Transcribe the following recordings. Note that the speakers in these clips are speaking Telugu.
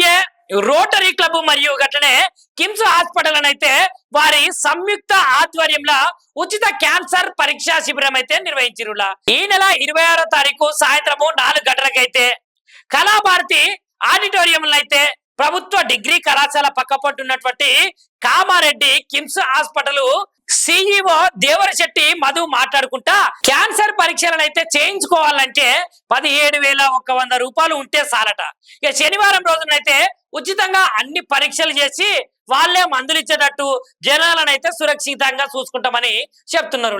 ఎన్ఏ రోటరీ క్లబ్ మరియు గట్లనే కిమ్స్ హాస్పిటల్ అయితే వారి సంయుక్త ఆధ్వర్యంలో ఉచిత క్యాన్సర్ పరీక్షా శిబిరం అయితే నిర్వహించిరులా. ఈ నెల 26వ తారీఖు సాయంత్రము 4 గంటలకైతే కళాభారతి ఆడిటోరియంలో అయితే ప్రభుత్వ డిగ్రీ కళాశాల పక్కపట్టున్నటువంటి కామారెడ్డి కిమ్స్ హాస్పిటల్ సిఇఓ దేవరశెట్టి మధు మాట్లాడుకుంటా క్యాన్సర్ పరీక్షలను అయితే చేయించుకోవాలంటే 17,100 రూపాయలు ఉంటే చాలట. ఇక శనివారం రోజునైతే ఉచితంగా అన్ని పరీక్షలు చేసి వాళ్ళే మందులు ఇచ్చేటట్టు జనాలను అయితే సురక్షితంగా చూసుకుంటామని చెప్తున్నారు.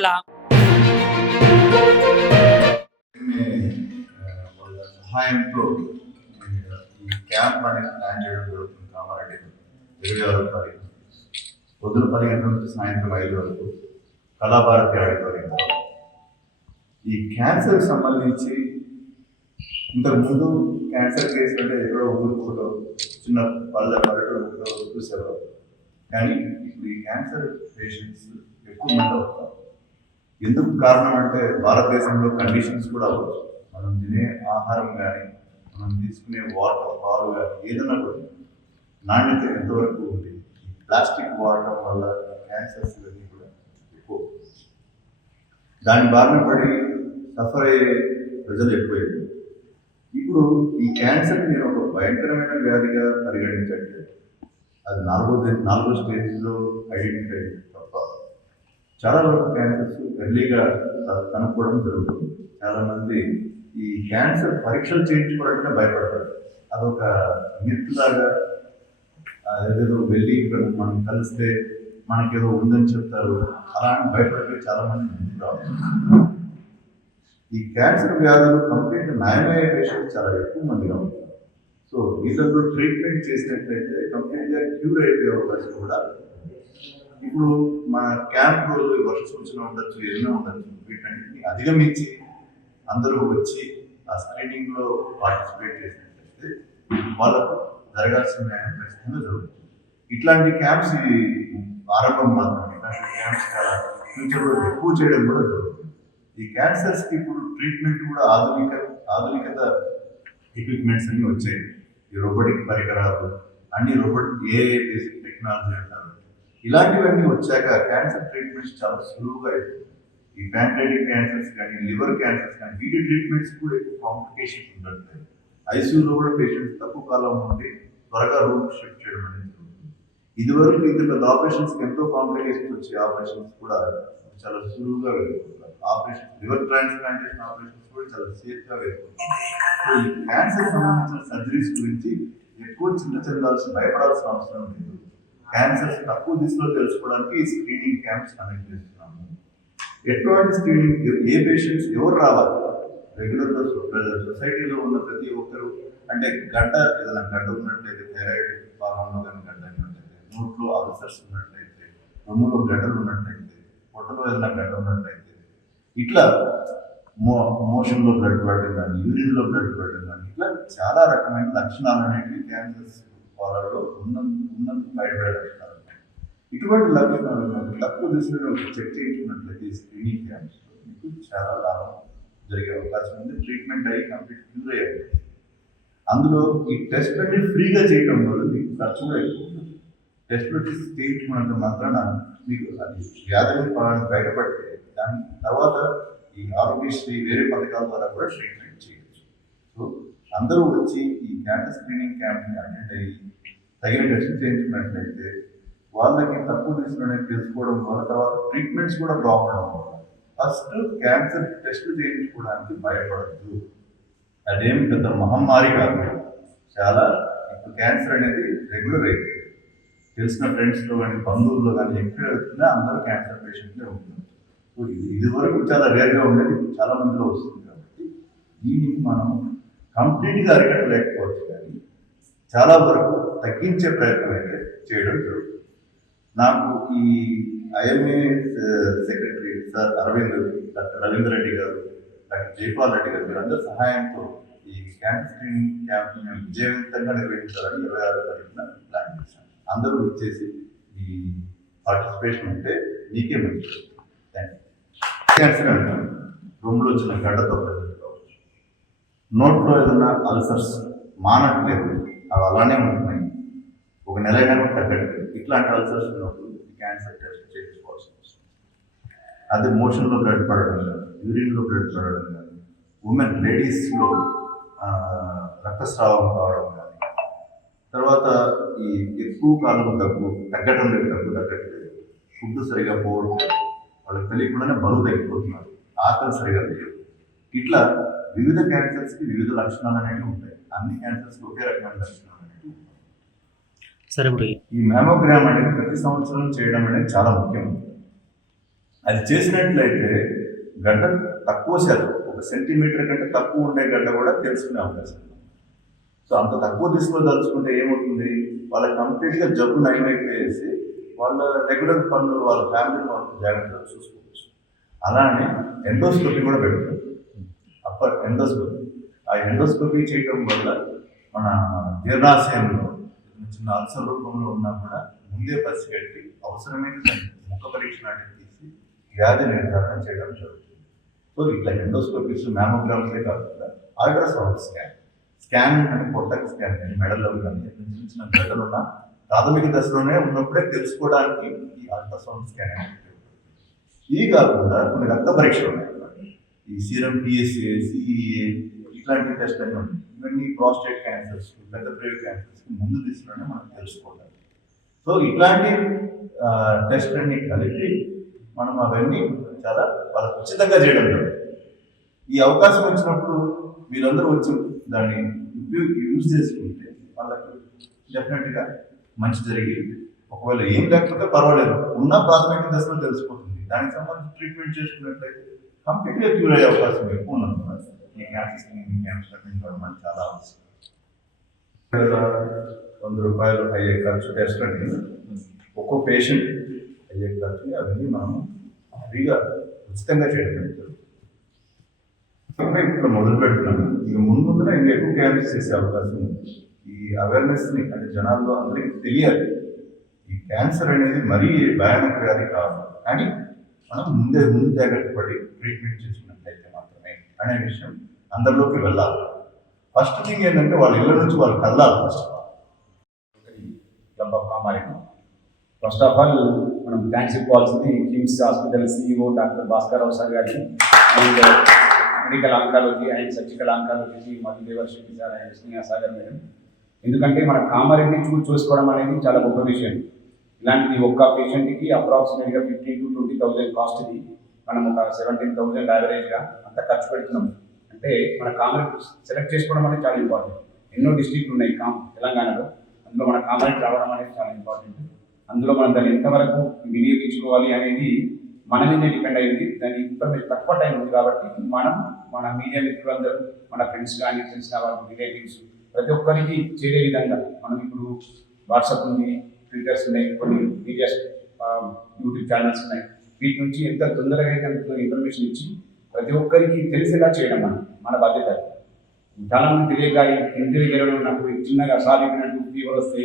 సహాయంతో ఈ క్యాంప్ అనేది ప్లాన్ చేయడం జరుగుతుంది. కామారెడ్డి 26వ తారీఖు పొద్దున 10 గంటల నుంచి సాయంత్రం 5 వరకు కళాభారతి ఆడిటోరియం. ఈ క్యాన్సర్కి సంబంధించి ఇంతకుముందు క్యాన్సర్ కేసు అంటే ఎక్కడో ఊరుకోవడం చిన్న పల్లెటూరులో చూసేవారు. కానీ ఇప్పుడు ఈ క్యాన్సర్ పేషెంట్స్ ఎక్కువ మంది అవుతారు. ఎందుకు కారణం అంటే భారతదేశంలో కండిషన్స్ కూడా అవ్వచ్చు. మనం తినే ఆహారం కానీ మనం తీసుకునే వాటర్ పాలు కానీ ఏదైనా కూడా నాణ్యత ఎంతవరకు ఉంది. ప్లాస్టిక్ వాడటం వల్ల క్యాన్సర్స్ ఇవన్నీ కూడా ఎక్కువ. దాని బారిన పడి సఫర్ అయ్యే ప్రజలు ఎక్కువైంది. ఇప్పుడు ఈ క్యాన్సర్ని నేను ఒక భయంకరమైన వ్యాధిగా పరిగణించట్లేదు. అది 4వ స్టేజ్లో ఐడెంటిఫై తప్ప చాలా వరకు క్యాన్సర్స్ ఎర్లీగా కనుక్కోవడం జరుగుతుంది. చాలామంది ఈ క్యాన్సర్ పరీక్షలు చేయించుకోవడానికి భయపడతారు. అదొక మిత్ లాగా ఏదేదో వెళ్ళి మనం కలిస్తే మనకేదో ఉందని చెప్తారు. అలాంటి భయపడితే చాలామంది ముందుకు రావాలి. ఈ క్యాన్సర్ వ్యాధులు కంప్లీట్ నయమయ్యే పేషెంట్స్ చాలా ఎక్కువ మందిగా ఉంటారు. సో వీళ్ళలో ట్రీట్మెంట్ చేసినట్లయితే కంప్లీట్గా క్యూర్ అయిపోయే అవకాశం కూడా. ఇప్పుడు మన క్యాంప్ రోజు వర్ష సూచన ఉండొచ్చు, ఏదైనా ఉండొచ్చు. వీటన్నిటిని అధిగమించి అందరూ వచ్చి ఆ స్క్రీనింగ్లో పార్టిసిపేట్ చేసినట్లయితే వాళ్ళకు జరగాల్సిన ఖచ్చితంగా జరుగుతుంది. ఇట్లాంటి క్యాంప్స్ ఆరంభం మాత్రమే. ఇట్లాంటి క్యాంప్స్ చాలా ఫ్యూచర్లో ఎక్కువ చేయడం కూడా జరుగుతుంది. ఈ క్యాన్సర్స్కి ఇప్పుడు ట్రీట్మెంట్ కూడా ఆధునికత ఎక్విప్మెంట్స్ అన్నీ వచ్చాయి. ఈ రోబోటిక్ పరికరాలు అన్ని బేసిక్ టెక్నాలజీ అంటారు. ఇలాంటివన్నీ వచ్చాక క్యాన్సర్ ట్రీట్మెంట్స్ చాలా సులువుగా అయిపోతుంది. ఈ ప్యాంక్రియాటిక్ క్యాన్సర్స్ కానీ లివర్ క్యాన్సర్స్ కానీ వీటి ట్రీట్మెంట్స్ కూడా ఎక్కువ కాంప్లికేషన్స్ ఉండట్లేదు. ఐసీయూలో కూడా పేషెంట్స్ తక్కువ కాలం నుండి త్వరగా రూమ్ షిఫ్ట్ చేయడం అనేది జరుగుతుంది. ఇదివరకు ఇంత ఆపరేషన్స్కి ఎంతో కాంప్లికేషన్స్ వచ్చే ఆపరేషన్స్ కూడా చాలా సులువుగా వెళ్ళిపోతున్నారు. ఆపరేషన్ లివర్ ట్రాన్స్ప్లాంటేషన్ ఆపరేషన్స్ కూడా చాలా సేఫ్గా వెళ్ళిపోతున్నారు. సో ఈ క్యాన్సర్ సంబంధించిన సర్జరీస్ గురించి ఎక్కువ చెందాల్సిన భయపడాల్సిన అవసరం లేదు. క్యాన్సర్స్ తక్కువ దిశలో తెలుసుకోవడానికి ఈ స్క్రీనింగ్ క్యాంప్స్ కండక్ట్ చేస్తున్నాము. ఎటువంటి స్క్రీనింగ్, ఏ పేషెంట్స్ ఎవరు రావాలి, రెగ్యులర్గా సొసైటీలో ఉన్న ప్రతి ఒక్కరు అంటే ఏదైనా గడ్డ ఉన్నట్లయితే, థైరాయిడ్ భాగంలో కానీ గడ్డ ఉన్నట్లయితే, నోట్లో అల్సర్స్ ఉన్నట్లయితే, రొమ్ములో గడ్డలు ఉన్నట్లయితే, పొట్టలో ఏదైనా గడ్డ ఉన్నట్లయితే, ఇట్లా మోషన్లో బ్లడ్ పడడం కానీ, యూరిన్లో బ్లడ్ పడడం కానీ, ఇట్లా చాలా రకమైన లక్షణాలు అనేవి క్యాన్సర్స్ వాళ్ళలో ఉన్నందుకు బయటపడే లక్షణాలు. ఇటువంటి లక్షణాలు తక్కువ దిశలో చెక్ చేయించుకున్నట్లయితే స్క్రీనింగ్ క్యాంప్స్లో మీకు చాలా లాభం జరిగే అవకాశం ఉంది. ట్రీట్మెంట్ అయ్యి కంప్లీట్ క్యూర్ అయ్యే. అందులో ఈ టెస్ట్ అన్ని ఫ్రీగా చేయడం వల్ల మీకు ఖర్చు కూడా ఎక్కువ ఉంటుంది. టెస్ట్లో చేయించుకున్నంత మాత్రాన మీకు అది వ్యాధులు బయటపడితే దాని తర్వాత ఈ ఆరోగ్యశ్రీ వేరే పథకాల ద్వారా కూడా ట్రీట్మెంట్ చేయవచ్చు. సో అందరూ వచ్చి ఈ క్యాన్సర్ స్క్రీనింగ్ క్యాంప్ని అటెండ్ అయ్యి తగిన టెస్ట్ చేయించుకున్నట్లయితే వాళ్ళకి తక్కువ దిశలోనే తెలుసుకోవడం వల్ల తర్వాత ట్రీట్మెంట్స్ కూడా బాగుండడం వల్ల ఫస్ట్ క్యాన్సర్ టెస్ట్ చేయించుకోవడానికి భయపడద్దు. అదేమి పెద్ద మహమ్మారి కాదు. చాలా ఇప్పుడు క్యాన్సర్ అనేది రెగ్యులర్ అయిపోయింది. తెలిసిన ఫ్రెండ్స్లో కానీ బంధువుల్లో కానీ ఎక్కడ వచ్చినా అందరూ క్యాన్సర్ పేషెంట్లే ఉంటుంది. సో ఇది వరకు చాలా రేర్గా ఉండేది, ఇప్పుడు చాలా మందిలో వస్తుంది. కాబట్టి దీనికి మనం కంప్లీట్గా అరికట్టలేకపోవచ్చు, కానీ చాలా వరకు తగ్గించే ప్రయత్నం అయితే చేయడం జరుగుతుంది. నాకు ఈ IMA secretary sir doctor Ravindra Reddy గారు, డాక్టర్ జైపాల్ రెడ్డి గారు వీరందరి సహాయంతో ఈ క్యాన్సర్ స్క్రీనింగ్ క్యాంప్ మేము విజయవంతంగా నిర్వహించాలని 26వ తారీఖున ప్లాన్ చేశాను. అందరూ వచ్చేసి ఈ పార్టిసిపేషన్ ఉంటే నీకే మంచిది. Thank you. క్యాన్సర్ అంటారు రొమ్ములో వచ్చిన గడ్డతో ప్రజలు కావచ్చు, నోట్లో ఏదైనా అల్సర్స్ మానట్లేదు, అవి అలానే ఉంటున్నాయి, ఒక నెల అయినా కూడా తగ్గట్లేదు. ఇట్లాంటి అల్సర్స్ ఉన్నప్పుడు క్యాన్సర్ టెస్ట్ చేయించుకోవాల్సి వస్తుంది. అది మోషన్లో బ్లడ్ పడడం కానీ, యూరిన్లో బ్లడ్ పడడం కానీ, ఉమెన్ లేడీస్లో రక్తస్రావం కావడం కానీ, తర్వాత ఈ ఎక్కువ కాలం తగ్గటం లేదు, తగ్గట్లేదు, ఫుడ్ సరిగా పోవట్లేదు, వాళ్ళకి తెలియకుండానే బరువు తగ్గిపోతున్నారు, ఆకలి సరిగా లేదు. ఇట్లా వివిధ క్యాన్సర్స్కి వివిధ లక్షణాలు అనేవి ఉంటాయి. అన్ని క్యాన్సర్స్కి ఒకే రకమైన లక్షణాలు అనేవి ఉంటాయి. సరే ఇప్పుడు ఈ మ్యామోగ్రామ్ అనేది ప్రతి సంవత్సరం చేయడం అనేది చాలా ముఖ్యం. అది చేసినట్లయితే గడ్డ తక్కువ శాతం, 1 సెంటీమీటర్ కంటే తక్కువ ఉండే గడ్డ కూడా తెలుసుకునే అవకాశం ఉంది. సో అంత తక్కువ తీసుకోదలుచుకుంటే ఏమవుతుంది, వాళ్ళకి కంప్లీట్గా జబ్బు నయమైపోయేసి వాళ్ళ రెగ్యులర్ పనులు, వాళ్ళ ఫ్యామిలీ వాళ్ళు జాగ్రత్తగా చూసుకోవచ్చు. అలానే ఎండోస్కోపీ కూడా పెడుతుంది, అప్పర్ ఎండోస్కోపీ. ఆ ఎండోస్కోపీ చేయడం వల్ల మన జీర్ణాశయంలో చిన్న అల్సర్ రూపంలో ఉన్నా కూడా ముందే పసిగట్టి అవసరమైన ముఖ పరీక్ష నాటికి తీసి వ్యాధి నిర్ధారణ చేయడం జరుగుతుంది. సో ఇట్లా ఎండోస్కోపీస్, మ్యామోగ్రామ్సే కాకుండా అల్ట్రాసౌండ్ స్కాన్ అంటే పొట్టకి స్కాన్ కానీ, మెడల్లో కానీ చిన్న చిన్న గడ్డలు ఉన్న ప్రాథమిక దశలోనే ఉన్నప్పుడే తెలుసుకోవడానికి ఈ అల్ట్రాసౌండ్ స్కాన్ అనేది. ఇవి కాకుండా కొన్ని రక్త పరీక్షలు ఉన్నాయి, ఈ సీరం PSA, CEA ఇట్లాంటి టెస్ట్ అన్నీ ఉన్నాయి. ఇవన్నీ ప్రాస్టేట్ క్యాన్సర్స్, పెద్ద ప్రేగు క్యాన్సర్స్ ముందు దిశలోనే మనం తెలుసుకోవాలి. సో ఇట్లాంటి టెస్ట్ అన్ని కలిపి మనం అవన్నీ చాలా వాళ్ళకి ఉచితంగా చేయడం జరుగుతుంది. ఈ అవకాశం వచ్చినప్పుడు వీళ్ళందరూ వచ్చి దాన్ని యూజ్ చేసుకుంటే వాళ్ళకి డెఫినెట్గా మంచి జరిగింది. ఒకవేళ ఏం లేకపోతే పర్వాలేదు, ఉన్న ప్రాథమిక దశలో తెలిసిపోతుంది. దానికి సంబంధించి ట్రీట్మెంట్ చేసుకున్నట్లయితే కంప్లీట్గా క్యూర్ అయ్యే అవకాశం ఎక్కువ ఉన్నది. ఈ క్యాన్సర్ గవర్నమెంట్ చాలా అవసరం. 100 రూపాయలు అయ్యే ఖర్చు టెస్ట్ అండి, ఒక్కో పేషెంట్ అయ్యే ఖర్చుని అవన్నీ మనం ఫ్రీగా ఉచితంగా చేయడం జరుగుతుంది. ఇప్పుడు మొదలు పెడుతున్నాము, ఇక ముందుగా ఇంకా ఎక్కువ క్యాంప్స్ చేసే అవకాశం ఉంది. ఈ అవేర్నెస్ని అంటే జనాల్లో అందరికీ తెలియాలి, ఈ క్యాన్సర్ అనేది మరీ భయానక వ్యాధి కాదు, కానీ మనం ముందు జాగ్రత్త పడి ట్రీట్మెంట్ చేసుకున్నట్లయితే మాత్రమే అనే విషయం అందరిలోకి వెళ్ళాలి. ఫస్ట్ థింగ్ ఏంటంటే వాళ్ళ ఇళ్ళ నుంచి వాళ్ళు కదలాలి. Club of Kamareddy. First of all మనం థ్యాంక్స్ చెప్పుకోవాల్సింది KIMS hospital CEO doctor Bhaskar Rao sir గారికి, and medical oncology and surgical oncology మరియు దేవర్షికి sir and Sneha Sagar madam. ఎందుకంటే మన కామారెడ్డిని చూసుకోవడం అనేది చాలా గొప్ప విషయం. ఇలాంటి ఒక్క పేషెంట్కి అప్రాక్సిమేట్గా 15,000 to 20,000 కాస్ట్. ఇది మనం ఒక 17,000 యావరేజ్గా అంత ఖర్చు పెడుతున్నాం. అంటే మన కామారెడ్డి సెలెక్ట్ చేసుకోవడం అనేది చాలా ఇంపార్టెంట్. ఎన్నో డిస్ట్రిక్ట్లు ఉన్నాయి తెలంగాణలో, అందులో మన కామారెడ్డి రావడం అనేది చాలా ఇంపార్టెంట్. అందులో మనం దాన్ని ఎంతవరకు వినియోగించుకోవాలి అనేది మన మీదే డిపెండ్ అయింది. దాని ఇన్ఫర్మేషన్ తక్కువ టైం ఉంది కాబట్టి మన మీడియా మిత్రులందరూ, మన ఫ్రెండ్స్ కానీ, తెలిసిన వాళ్ళు, రిలేటివ్స్ ప్రతి ఒక్కరికి చేరే విధంగా మనం ఇప్పుడు వాట్సాప్ ఉంది, ట్విట్టర్స్ ఉన్నాయి, కొన్ని మీడియా యూట్యూబ్ ఛానల్స్ ఉన్నాయి. వీటి నుంచి ఎంత తొందరగా అయితే అంత ఇన్ఫర్మేషన్ ఇచ్చి ప్రతి ఒక్కరికి తెలిసేలా చేయడం మన బాధ్యత. చాలామంది తెలియక ఇంటి దగ్గర నాకు చిన్నగా సాధించినట్టు ఫీవర్ వస్తే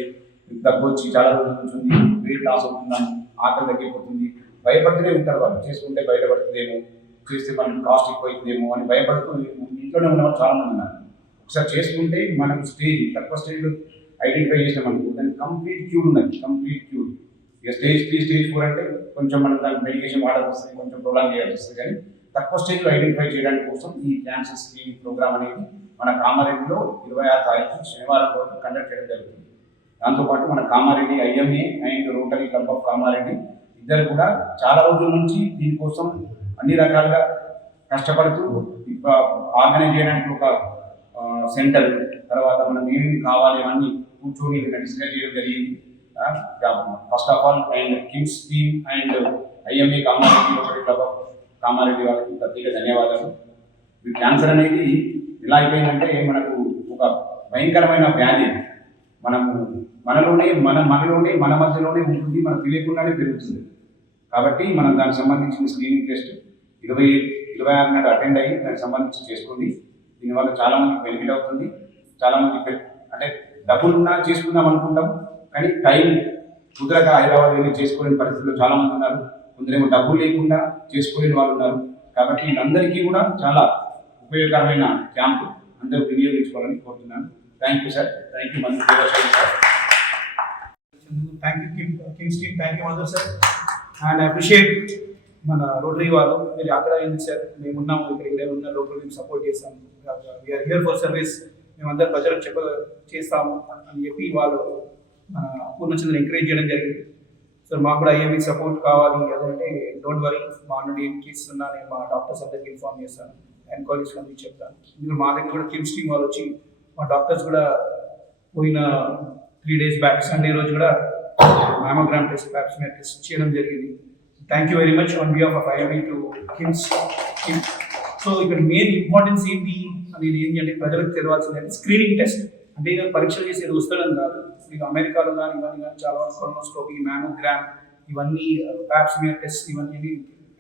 తగ్గొచ్చి చాలా రోజుల నుంచి వెయిట్ లాస్ అవుతున్నాము, ఆకలి తగ్గిపోతుంది, భయపడుతూనే ఉంటారు. వాళ్ళు చేసుకుంటే బయటపడుతుందేమో, చేస్తే మనకి కాస్ట్ ఎక్కువ అవుతుందేమో అని భయపడుతూ ఇంట్లోనే ఉన్నవాళ్ళు చాలామంది ఉన్నారు. ఒకసారి చేసుకుంటే మనం తక్కువ స్టేజ్లో ఐడెంటిఫై చేసినామనుకో దానికి కంప్లీట్ క్యూర్ ఉన్నది, కంప్లీట్ క్యూర్. ఇక స్టేజ్ 3, స్టేజ్ 4 అంటే కొంచెం మనం దానికి మెడికేషన్ వాడాల్సి వస్తుంది, కొంచెం ప్రొలాంగ్ చేయాల్సి వస్తుంది. కానీ తక్కువ స్టేజ్లో ఐడెంటిఫై చేయడానికి కోసం ఈ క్యాన్సర్ స్క్రీనింగ్ ప్రోగ్రామ్ అనేది మన కామారెడ్డిలో 26వ తారీఖు శనివారం రోజు కండక్ట్ చేయడం జరుగుతుంది. దాంతోపాటు మన Kamareddy IMA and rotary club of Kamareddy ఇద్దరు కూడా చాలా రోజుల నుంచి దీనికోసం అన్ని రకాలుగా కష్టపడుతూ ఆర్గనైజ్ చేయడానికి ఒక సెంటర్, తర్వాత మనం ఏమేమి కావాలి అవన్నీ కూర్చొని డిస్కస్ చేయడం జరిగింది. First of all and KIMS team and IMA Kamareddy rotary club of Kamareddy వాళ్ళకి ప్రత్యేక ధన్యవాదాలు. ఈ క్యాన్సర్ అనేది ఎలా అయిపోయిందంటే మనకు ఒక భయంకరమైన వ్యాధి. మనలోనే మన మధ్యలోనే ఉంటుంది, మనకు తెలియకుండానే పెరుగుతుంది. కాబట్టి మనం దానికి సంబంధించిన స్క్రీనింగ్ టెస్ట్ 26 నాడు అటెండ్ అయ్యి దానికి సంబంధించి చేసుకోండి. దీనివల్ల చాలామందికి బెనిఫిట్ అవుతుంది. చాలామంది అంటే డబ్బులున్నా చేసుకుందాం అనుకుంటాం, కానీ టైం కుదరక హైదరాబాద్ వెళ్ళి చేసుకోలేని పరిస్థితుల్లో చాలామంది ఉన్నారు. కొందరేమో డబ్బులు లేకుండా చేసుకోలేని వాళ్ళు ఉన్నారు. కాబట్టి వీళ్ళందరికీ కూడా చాలా ఉపయోగకరమైన క్యాంపు అందరూ వినియోగించుకోవాలని కోరుతున్నాను. Thank you sir, thank you మంది దేవర్షి sir. Thank you KIMS team, thank you Madhav sir. And I appreciate మన రోటరీ వాళ్ళు, మీరు అక్కడ ఏంటి సార్, మేము ఉన్నాము ఇక్కడ ఉన్న లోకల్ మేము సపోర్ట్ చేస్తాము, వీఆర్ హియర్ ఫర్ సర్వీస్, మేమందరం ప్రజలకు చేస్తాము అని చెప్పి వాళ్ళు పూర్ణచంద్రని ఎంకరేజ్ చేయడం జరిగింది. సో మాకు కూడా ఐఎంఈ సపోర్ట్ కావాలి అదంటే డోంట్ వరీ, మా నుండి ఏం కేసులు ఉన్నా నేను మా డాక్టర్స్ అందరికి ఇన్ఫార్మ్ చేస్తాను, అండ్ కాలేజ్కి అందరికి చెప్తాను. ఇందులో మా దగ్గర కూడా కిమ్స్ టీమ్ వాళ్ళు వచ్చి మా డాక్టర్స్ కూడా పోయిన 3 days బ్యాక్ సండే రోజు కూడా మ్యామోగ్రామ్ టెస్ట్, ప్యాప్స్మియర్ టెస్ట్ చేయడం జరిగింది. Thank you very much on behalf of IME to KIMS. So ఇక్కడ మెయిన్ ఇంపార్టెన్స్ ఏంటి అనేది ఏంటి అంటే ప్రజలకు తెలియాల్సింది అంటే స్క్రీనింగ్ టెస్ట్. అంటే పరీక్షలు చేసేది వస్తుందని కాదు, మీకు అమెరికాలో కానీ ఇవన్నీ కానీ చాలా కొలనోస్కోపీ, మ్యామోగ్రామ్, ఇవన్నీ ప్యాప్స్మియర్ టెస్ట్, ఇవన్నీ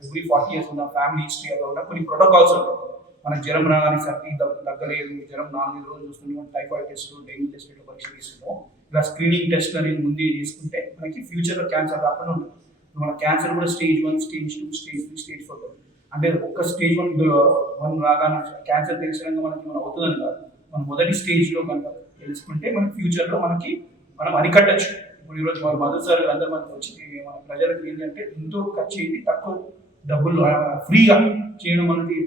ఎవ్రీ 40 years ఉన్న ఫ్యామిలీ హిస్టరీ అలా ఉన్న కొన్ని ప్రోటోకాల్స్ ఉంటాయి. మనకు జ్వరం రాగానే సర్ది తగ్గలేదు, జ్వరం 4 రోజులు చూస్తున్నాం, టైఫాయిడ్ టెస్ట్, డెంగ్యూ టెస్ట్ ఇట్లా పరీక్ష తీసుకుంటాం. ఇలా స్క్రీనింగ్ టెస్ట్ అనేది ముందే చేసుకుంటే మనకి ఫ్యూచర్లో క్యాన్సర్ రాకుండా ఉంటుంది. మన క్యాన్సర్ కూడా స్టేజ్ 1, స్టేజ్ 2, స్టేజ్ 3, స్టేజ్ 4 అంటే ఒక్క స్టేజ్ 1 రాగానే క్యాన్సర్ తెలిసినాక మనకి మనం అవుతుందని కాదు, మనం మొదటి స్టేజ్లో కనుక తెలుసుకుంటే మన ఫ్యూచర్లో మనం అరికట్టచ్చు. ఇప్పుడు ఈరోజు మన మధు సార్ అందరూ మనకు వచ్చి మన ప్రజలకు ఏంటంటే ఎంతో ఖర్చు అయ్యింది, తక్కువ డబ్బులు ఫ్రీగా చేయడం మనకి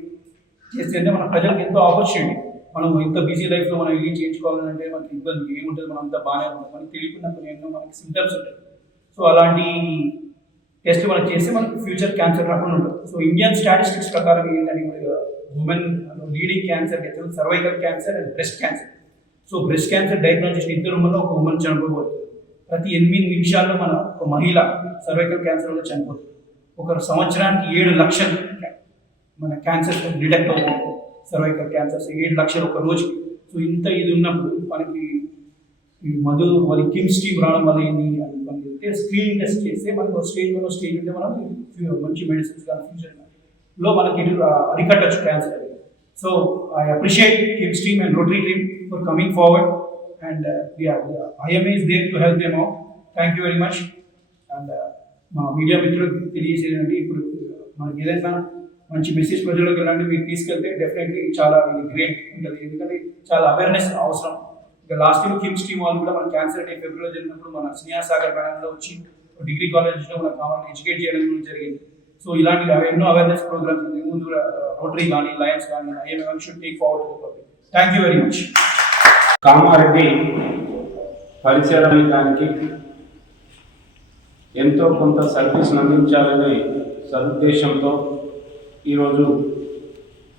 చేస్తే మన ప్రజలకు ఎంతో ఆపర్చునిటీ. మనం ఇంత బిజీ లైఫ్లో మనం ఏం చేయించుకోవాలంటే మనకి ఇబ్బంది ఏముంటుంది, మనం అంతా బాగానే ఉంటుంది, మనకి తెలియకుండా కొన్ని ఎన్నో మనకి సింటమ్స్ ఉంటాయి. సో అలాంటి టెస్ట్ మనం చేస్తే మనకి ఫ్యూచర్ క్యాన్సర్ రాకుండా ఉంటుంది. సో ఇండియన్ స్టాటిస్టిక్స్ ప్రకారం ఏంటంటే women leading cancer cervical cancer and breast cancer. So breast cancer diagnose చేసిన 2 ఉమెన్లో ఒక ఉమెన్ చనిపోతుంది. ప్రతి 8 నిమిషాల్లో ఒక మహిళ సర్వైకల్ క్యాన్సర్ వల్ల చనిపోతుంది. ఒక సంవత్సరానికి 7 లక్షలు మన క్యాన్సర్ డిటెక్ట్ అవుతుంది, సర్వైకల్ క్యాన్సర్స్ 7 లక్షలు ఒక రోజుకి. సో ఇంత ఇది ఉన్నప్పుడు మనకి వాళ్ళ కిమ్స్ టీమ్ రావడం వల్ల ఏంటి అని మనకి స్క్రీనింగ్ టెస్ట్ చేస్తే మనకు స్టేజ్ 1 స్టేజ్ ఉంటే మనం మంచి మెడిసిన్స్ కానీ ఫ్యూచర్లో మనకి అరికట్టచ్చు cancer. So I appreciate KIMS team and rotary team for coming forward and IMA is there to help them out. Thank you very much. And మా మీడియా మిత్రులకు తెలియజేసేదండి, ఇప్పుడు మనకి ఏదైనా మంచి మెసేజ్ ప్రజలకు వెళ్ళండి, మీరు తీసుకెళ్తే డెఫినెట్లీ చాలా ఇది గ్రేట్ ఉంటుంది, ఎందుకంటే చాలా అవేర్నెస్ అవసరం. ఇక లాస్ట్ ఇయర్ కిమ్స్ టీమ్ వాళ్ళు కూడా మన క్యాన్సర్ డే ఫిబ్రవరిలో జరిగినప్పుడు మన స్నేహసాగర్ మేడంలో వచ్చి డిగ్రీ కాలేజ్లో మన కావాలని ఎడ్యుకేట్ చేయడం జరిగింది. సో ఇలాంటి ఎన్నో అవేర్నెస్ ప్రోగ్రామ్స్ ముందు కూడా రోటరీ కానీ లయన్స్ కానీ IMA should take forward to the public. Thank you very much. Kamareddy పరిసరానికి ఎంతో కొంత సర్వీస్ అందించాలనే సదుద్దేశంతో ఈరోజు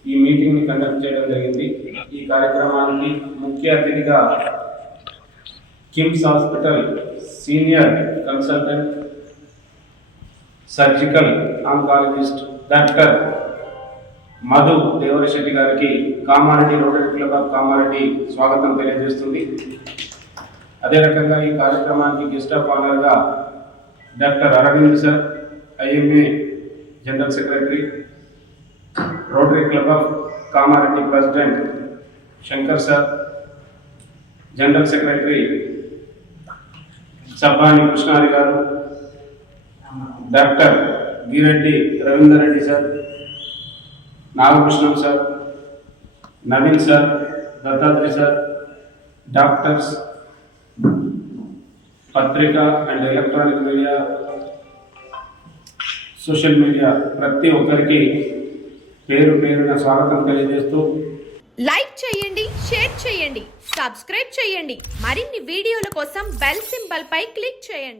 ఈ మీటింగ్ని కండక్ట్ చేయడం జరిగింది. ఈ కార్యక్రమానికి ముఖ్య అతిథిగా KIMS hospital senior consultant surgical oncologist doctor Madhu Devarashetty గారికి Kamareddy rotary club of Kamareddy స్వాగతం తెలియజేస్తుంది. అదే రకంగా ఈ కార్యక్రమానికి గెస్ట్ ఆఫ్ ఆనర్గా doctor Aravind sir, IMA general secretary, rotary club of Kamareddy president Shankar sir, general secretary Sabbani Krishnari గారు, doctor Gireddy Ravinder Reddy sir, Nagakrishnam sir, Naveen sir, Dattatri sir, doctors, పత్రిక and electronic media, social media ప్రతి ఒక్కరికి పేరు పేరున స్వాగతం తెలియజేస్తూ లైక్ చేయండి, షేర్ చేయండి, సబ్స్క్రైబ్ చేయండి. మరిన్ని వీడియోల కోసం బెల్ సింబల్ పై క్లిక్ చేయండి.